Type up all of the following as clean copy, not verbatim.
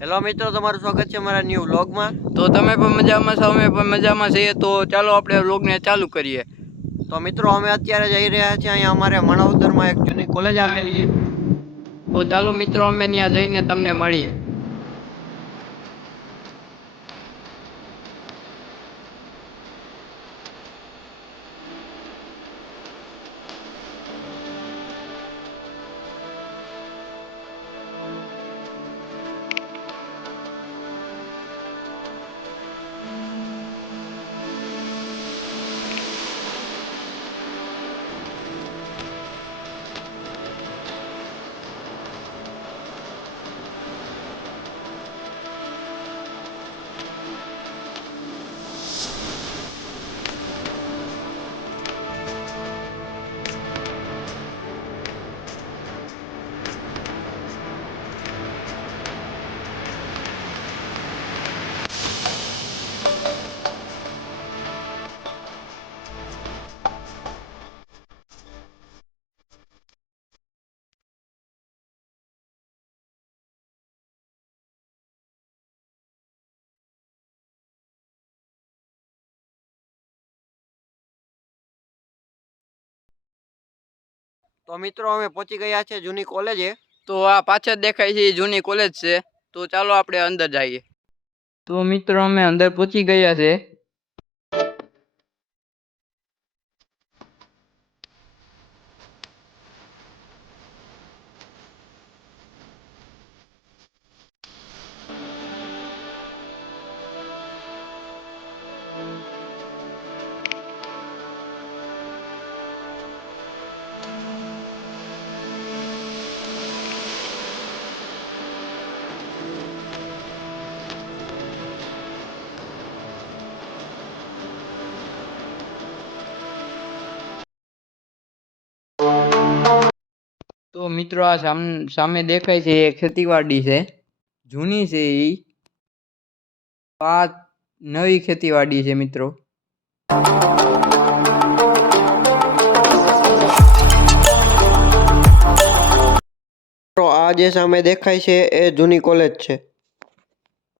Hello મિત્રો, તમારું સ્વાગત છે અમારા ન્યૂ વ્લોગમાં। તો તમે પણ મજામાં છો, અમે પણ મજામાં છીએ। તો ચાલો આપણે વ્લોગને ચાલુ કરીએ। તો મિત્રો, અમે અત્યારે જઈ રહ્યા છીએ અહીંયા અમારે મણોદરમાં એક જૂની કોલેજ આવેલી છે। તો ચાલો મિત્રો, અમે ત્યાં જઈને તમને મળીએ। તો મિત્રો, અમે પહોંચી ગયા છે જૂની કોલેજે। તો આ પાછળ દેખાય છે એ જૂની કોલેજ છે। તો ચાલો આપણે અંદર જઈએ। તો મિત્રો, અમે અંદર પહોંચી ગયા છે। તો મિત્રો, આ સામે દેખાય છે એ ખેતીવાડી છે, જૂની છે એ। આ નવી ખેતીવાડી છે મિત્રો। આ જે સામે દેખાય છે એ જૂની કોલેજ છે।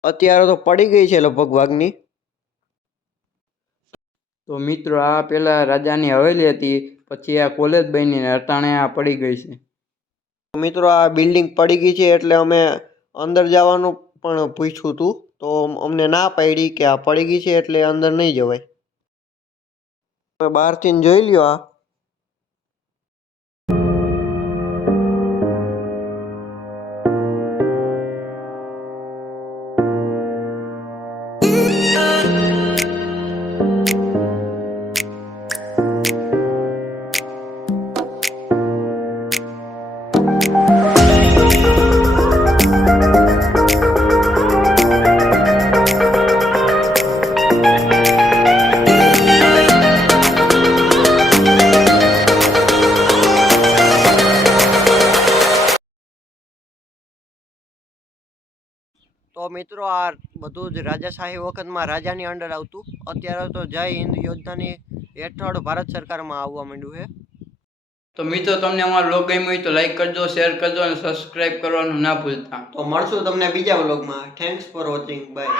અત્યારે તો પડી ગઈ છે લગભગ ભાગની। તો મિત્રો, આ પેલા રાજાની હવેલી હતી, પછી આ કોલેજ બની ને અટાણે આ પડી ગઈ છે। મિત્રો, આ બિલ્ડિંગ પડી ગઈ છે એટલે અમે અંદર જવાનું પણ પૂછ્યું હતું, તો અમને ના પાડી કે આ પડી ગઈ છે એટલે અંદર નહીં જવાય। તમે બહારથી જોઈ લ્યો આ। તો મિત્રો, આ બધું જ રાજાશાહી વખતમાં રાજાની અંડર આવતું। અત્યારે તો જય હિન્દ યોજનાની હેઠળ ભારત સરકારમાં આવવા માંડ્યું છે। તો મિત્રો, તમને અમારો વ્લોગ ગમ્યો હોય તો લાઈક કરજો, શેર કરજો અને સબસ્ક્રાઇબ કરવાનું ના ભૂલતા। તો મળશું તમને બીજા વ્લોગમાં। Thanks for watching, by.